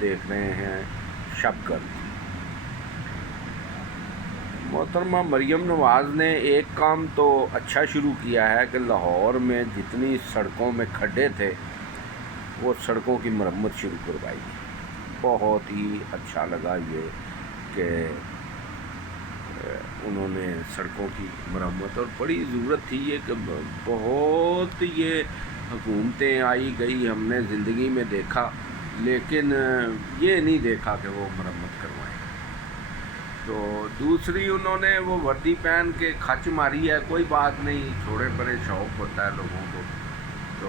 دیکھ رہے ہیں شبگرد۔ محترمہ مریم نواز نے ایک کام تو اچھا شروع کیا ہے کہ لاہور میں جتنی سڑکوں میں کھڈے تھے وہ سڑکوں کی مرمت شروع کروائی۔ بہت ہی اچھا لگا یہ کہ انہوں نے سڑکوں کی مرمت، اور بڑی ضرورت تھی یہ کہ بہت یہ حکومتیں آئی گئی ہم نے زندگی میں دیکھا، لیکن یہ نہیں دیکھا کہ وہ مرمت کروائیں۔ تو دوسری انہوں نے وہ وردی پہن کے کھچ ماری ہے، کوئی بات نہیں، چھوڑے پرے شوق ہوتا ہے لوگوں کو، تو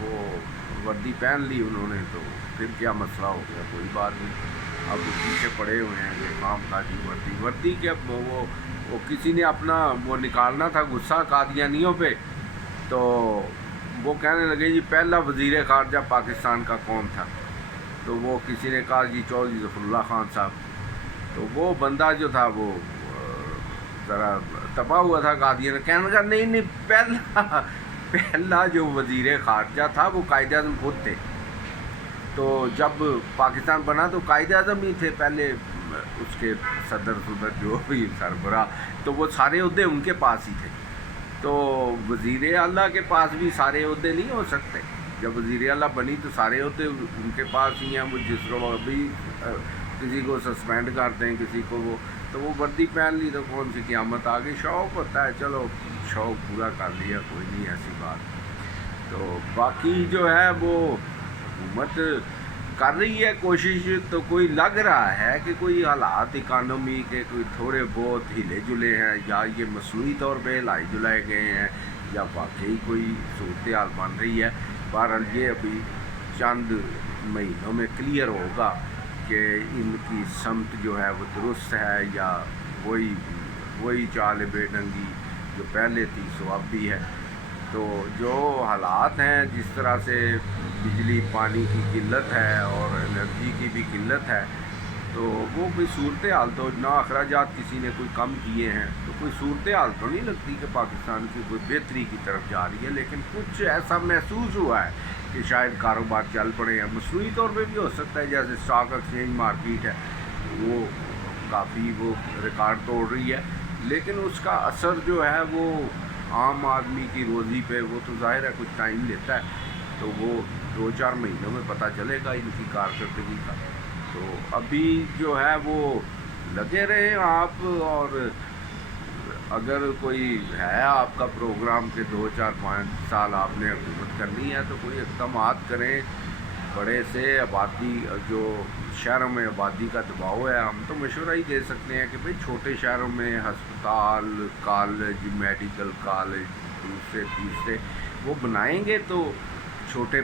وہ وردی پہن لی انہوں نے، تو پھر کیا مسئلہ ہو گیا، کوئی بات نہیں۔ اب پیچھے پڑے ہوئے ہیں کہ امام قادی وردی کے اب وہ کسی نے اپنا وہ نکالنا تھا غصہ قادیانیوں پہ، تو وہ کہنے لگے جی پہلا وزیر خارجہ پاکستان کا کون تھا، تو وہ کسی نے کہا جی چودھری ظفر اللہ خان صاحب، تو وہ بندہ جو تھا وہ ذرا تباہ ہوا تھا قادیان، کہنے لگا نہیں پہلا جو وزیر خارجہ تھا وہ قائد اعظم خود تھے، تو جب پاکستان بنا تو قائد اعظم ہی تھے پہلے، اس کے صدر جو بھی سربراہ، تو وہ سارے عہدے ان کے پاس ہی تھے، تو وزیر اعلیٰ کے پاس بھی سارے عہدے نہیں ہو سکتے، جب وزیر اعلیٰ بنی تو سارے عہدے ان کے پاس ہی ہیں، وہ جس طرح ابھی کسی کو سسپینڈ کرتے ہیں کسی کو، وہ تو وہ وردی پہن لی تو کون سی قیامت آ گئی، شوق ہوتا ہے، چلو شوق پورا کر لیا، کوئی نہیں ایسی بات۔ تو باقی جو ہے وہ حکومت کر رہی ہے کوشش، تو کوئی لگ رہا ہے کہ کوئی حالات اکانومی کے کوئی تھوڑے بہت ہلے جلے ہیں، یا یہ مصنوعی طور پہ ہلائے جلائے گئے ہیں، یا واقعی کوئی صورتحال بن رہی ہے۔ بہرحال یہ ابھی چند مہینوں میں کلیئر ہوگا کہ ان کی سمت جو ہے وہ درست ہے یا وہی چال بے ڈنگی جو پہلے تھی سو اب بھی ہے۔ تو جو حالات ہیں، جس طرح سے بجلی پانی کی قلت ہے اور انرجی کی بھی قلت ہے، تو وہ کوئی صورتحال تو نہ اخراجات کسی نے کوئی کم کیے ہیں، تو کوئی صورتحال تو نہیں لگتی کہ پاکستان کی کوئی بہتری کی طرف جا رہی ہے، لیکن کچھ ایسا محسوس ہوا ہے کہ شاید کاروبار چل پڑے ہیں، مصنوعی طور پہ بھی ہو سکتا ہے، جیسے اسٹاک ایکسچینج مارکیٹ ہے وہ کافی وہ ریکارڈ توڑ رہی ہے، لیکن اس کا اثر جو ہے وہ عام آدمی کی روزی پہ وہ تو ظاہر ہے کچھ ٹائم لیتا ہے، تو وہ 2-4 مہینوں میں پتہ چلے گا ان کی کارکردگی کا۔ تو ابھی جو ہے وہ لگے رہیں آپ، اور اگر کوئی ہے آپ کا پروگرام کہ 2-4-5 سال آپ نے حکومت کرنی ہے، تو کوئی اقدامات کریں بڑے سے، آبادی جو شہروں میں آبادی کا دباؤ ہے، ہم تو مشورہ ہی دے سکتے ہیں کہ بھئی چھوٹے شہروں میں ہسپتال، کالج، میڈیکل کالج دوسرے تیسرے وہ بنائیں گے تو چھوٹے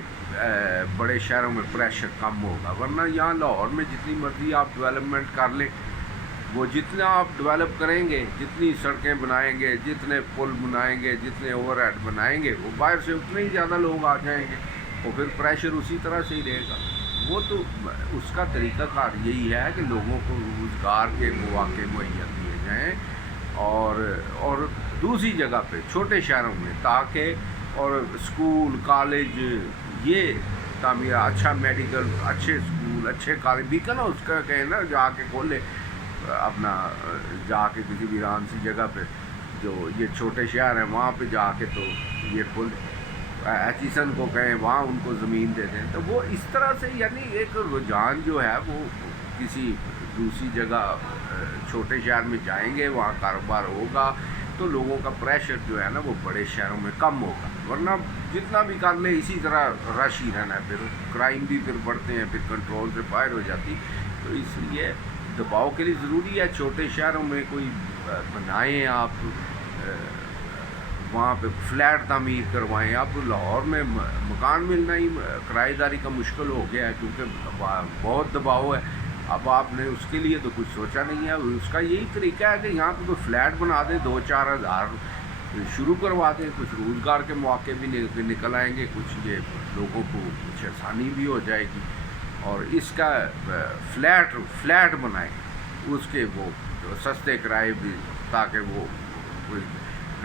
بڑے شہروں میں پریشر کم ہوگا، ورنہ یہاں لاہور میں جتنی مرضی آپ ڈیولپمنٹ کر لیں، وہ جتنا آپ ڈیولپ کریں گے، جتنی سڑکیں بنائیں گے، جتنے پل بنائیں گے، جتنے اوور ہیڈ بنائیں گے، وہ باہر سے اتنے ہی زیادہ لوگ آ جائیں گے، اور پھر پریشر اسی طرح سے ہی رہے گا۔ وہ تو اس کا طریقہ کار یہی ہے کہ لوگوں کو روزگار کے مواقع مہیا کیے جائیں، اور دوسری جگہ پہ چھوٹے شہروں میں، تاکہ اور اسکول کالج یہ تعمیر، اچھا میڈیکل، اچھے اسکول، اچھے کالج بھی نا، اس کا کہیں نا جا کے کھولے اپنا، جا کے کسی ویران سی جگہ پہ جو یہ چھوٹے شہر ہیں وہاں پہ جا کے تو یہ کھولے، ایچیسن کو کہیں وہاں ان کو زمین دے دیں، تو وہ اس طرح سے یعنی ایک رجحان جو ہے وہ کسی دوسری جگہ چھوٹے شہر میں جائیں گے، وہاں کاروبار ہوگا تو لوگوں کا پریشر جو ہے نا وہ بڑے شہروں میں کم ہوگا، ورنہ جتنا بھی کر لیں اسی طرح رش ہی رہنا ہے، پھر کرائم بھی پھر بڑھتے ہیں، پھر کنٹرول سے باہر ہو جاتی، تو اس لیے دباؤ کے لیے ضروری ہے چھوٹے شہروں میں کوئی بنائیں آپ، وہاں پہ فلیٹ تعمیر کروائیں۔ اب لاہور میں مکان ملنا ہی کرایہ داری کا مشکل ہو گیا ہے، کیونکہ بہت دباؤ ہے، اب آپ نے اس کے لیے تو کچھ سوچا نہیں ہے، اس کا یہی طریقہ ہے کہ یہاں پہ کوئی فلیٹ بنا دیں، 2-4 ہزار شروع کروا دیں، کچھ روزگار کے مواقع بھی نکل آئیں گے، کچھ یہ لوگوں کو کچھ آسانی بھی ہو جائے گی، اور اس کا فلیٹ بنائیں، اس کے وہ سستے کرائے بھی، تاکہ وہ کوئی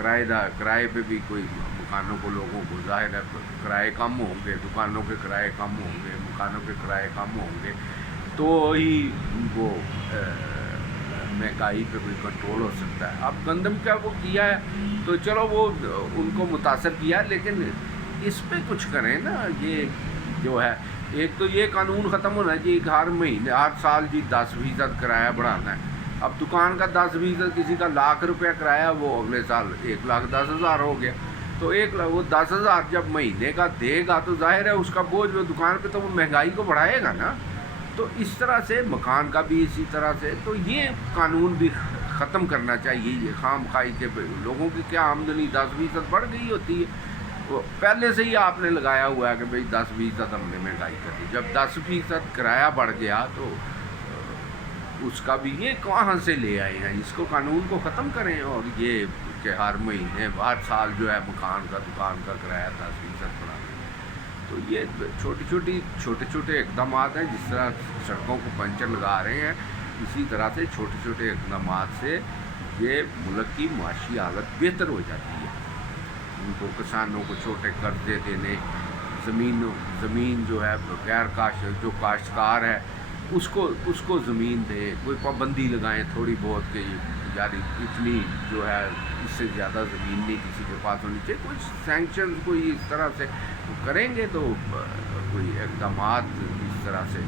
کرائے پہ بھی کوئی مکانوں کو لوگوں کو ظاہر ہے کرائے کم ہوں گے، دکانوں کے کرائے کم ہوں گے، مکانوں کے کرائے کم ہوں گے تو ہی وہ مہنگائی پہ کوئی کنٹرول ہو سکتا ہے۔ اب گندم کا وہ کیا ہے تو چلو وہ ان کو متاثر کیا، لیکن اس پہ کچھ کریں نا۔ یہ جو ہے ایک تو یہ قانون ختم ہونا چاہیے کہ ہر مہینے ہر سال جی 10% کرایہ بڑھانا ہے۔ اب دکان کا 10%، کسی کا ₹1,00,000 کرایہ وہ اگلے سال 1,10,000 ہو گیا، تو وہ 10,000 جب مہینے کا دے گا تو ظاہر ہے اس کا بوجھ وہ دکان پہ تو وہ مہنگائی کو بڑھائے گا نا۔ تو اس طرح سے مکان کا بھی اسی طرح سے، تو یہ قانون بھی ختم کرنا چاہیے۔ یہ خام خواہی کے لوگوں کی کیا آمدنی 10% بڑھ گئی ہوتی ہے، وہ پہلے سے ہی آپ نے لگایا ہوا ہے کہ بھئی 10% ہم نے مہنگائی کر دی۔ جب 10% کرایہ بڑھ گیا تو اس کا بھی یہ کہاں سے لے آئے ہیں؟ اس کو قانون کو ختم کریں، اور یہ کہ ہر مہینے ہر سال جو ہے مکان کا دکان کا کرایہ 10% بڑھا دیں۔ تو یہ چھوٹے چھوٹے اقدامات ہیں، جس طرح سڑکوں کو پنچر لگا رہے ہیں، اسی طرح سے چھوٹے چھوٹے اقدامات سے یہ ملک کی معاشی حالت بہتر ہو جاتی ہے۔ ان کو کسانوں کو چھوٹے قرضے دینے، زمین جو ہے جو کاشتکار ہے اس کو زمین دے، کوئی پابندی لگائیں تھوڑی بہت کہ یار اتنی جو ہے اس سے زیادہ زمین نہیں کسی کے پاس ہونی چاہیے، کوئی سینکشن کوئی اس طرح سے کریں گے تو کوئی اقدامات اس طرح سے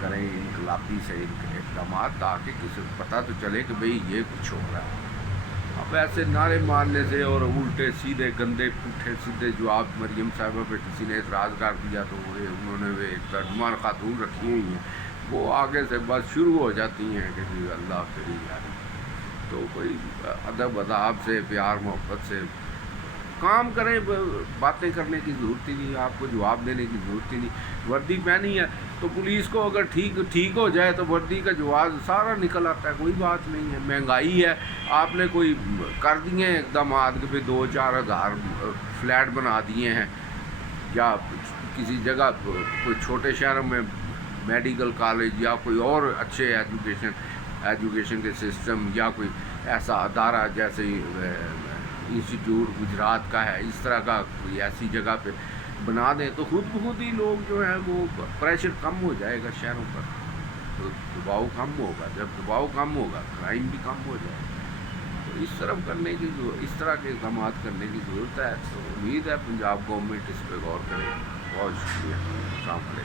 کریں، انقلابی سے اقدامات، تاکہ کسی کو پتہ تو چلے کہ بھئی یہ کچھ ہو رہا ہے۔ اب ایسے نعرے مارنے سے اور الٹے سیدھے گندے پوٹھے سیدھے جواب مریم صاحبہ پہ کسی نے اعتراض کر دیا تو انہوں نے ایک ترجمان خاتون رکھی ہوئی ہیں، وہ آگے سے بس شروع ہو جاتی ہیں کہ جی اللہ تیری یاری۔ تو کوئی ادب آداب سے پیار محبت سے کام کریں، باتیں کرنے کی ضرورت ہی نہیں، آپ کو جواب دینے کی ضرورت ہی نہیں۔ وردی پہنی ہے تو پولیس کو اگر ٹھیک ہو جائے تو وردی کا جواز سارا نکل آتا ہے، کوئی بات نہیں ہے۔ مہنگائی ہے، آپ نے کوئی کر دیے ہیں اقدامات کہ 2-4 ہزار فلیٹ بنا دیے ہیں، یا کسی جگہ کوئی چھوٹے شہروں میں میڈیکل کالج یا کوئی اور اچھے ایجوکیشن کے سسٹم، یا کوئی ایسا ادارہ جیسے انسٹیٹیوٹ گجرات کا ہے، اس طرح کا کوئی ایسی جگہ پہ بنا دیں تو خود بخود ہی لوگ جو ہیں وہ پریشر کم ہو جائے گا شہروں پر، تو دباؤ کم ہوگا، جب دباؤ کم ہوگا کرائم بھی کم ہو جائے گا۔ تو اس طرح کے اقدامات کرنے کی ضرورت ہے۔ تو امید ہے پنجاب گورنمنٹ اس پہ غور کرے۔ بہت شکریہ، السلام علیکم۔